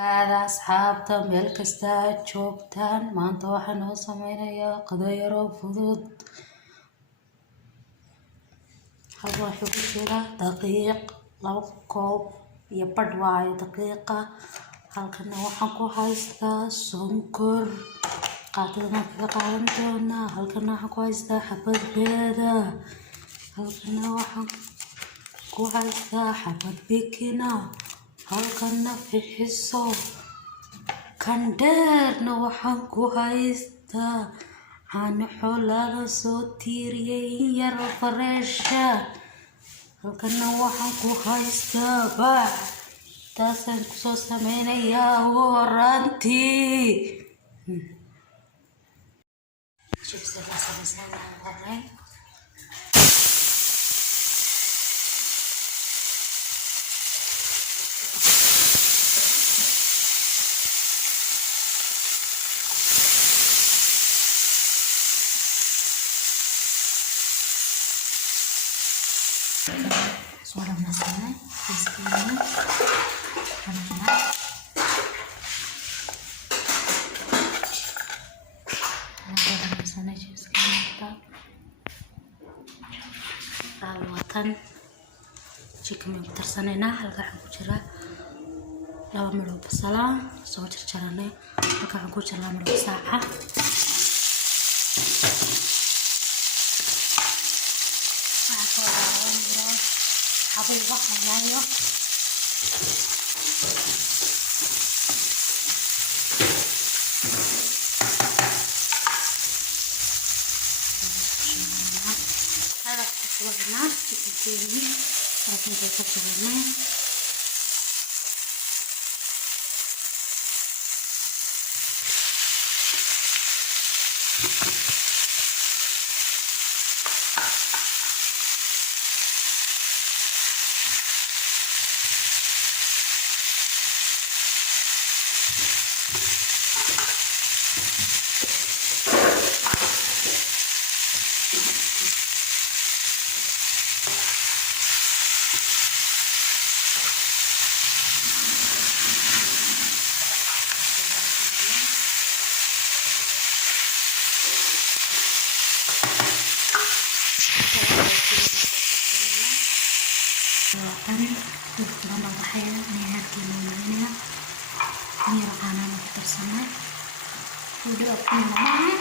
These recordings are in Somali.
هذا أصحابتا meel kasta aad joogtaan maanta waxaan noo sameynayaa qado yaro fudud halka waxaa ku jira daqiiq 2 koob iyo badh waaye daqiiqa halkana waxaan ku haystaa sonkor qaadadana kaga qaadan doonaa halkana waxaan ku haystaa xabad beeda halkana waxaan ku haystaa xabad bikina halkana fixiso kan dheerna waxaan ku haystaa caano xoolaha soo tiiriyay yar fareesha halkana waxaan ku haystaa bac taasaan kusoo sameynayaa horaantii suara masanya istimewa karena suara masanya juga rawatan chicken yang tersanena halka waxaan ku jira 2 midho basala soo jarjaranay halka waxaan ku jira 2 midho saaca habis waktunya yuk ada sebenarnya seperti ini langsung kita coba mana waxay neerkiina ini raqaana tersanay udah ini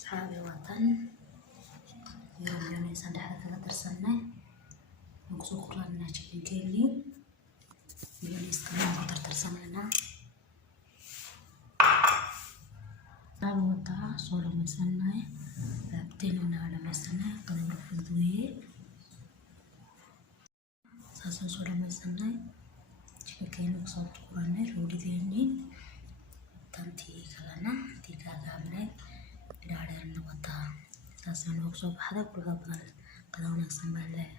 sahabat watan yang sadar kala tersanay soo qorana chicken-keeni iska tartarsanayna wata soo dhamaysanay laabteena dhamaysanay qadar fuduye saasan soo dhamaysanay chicken-keeni soo qoranay roodideeni tantii kalena digaagamnay dhaadheerna wata saasan ugu soo baxday qada wanaagsan baa leh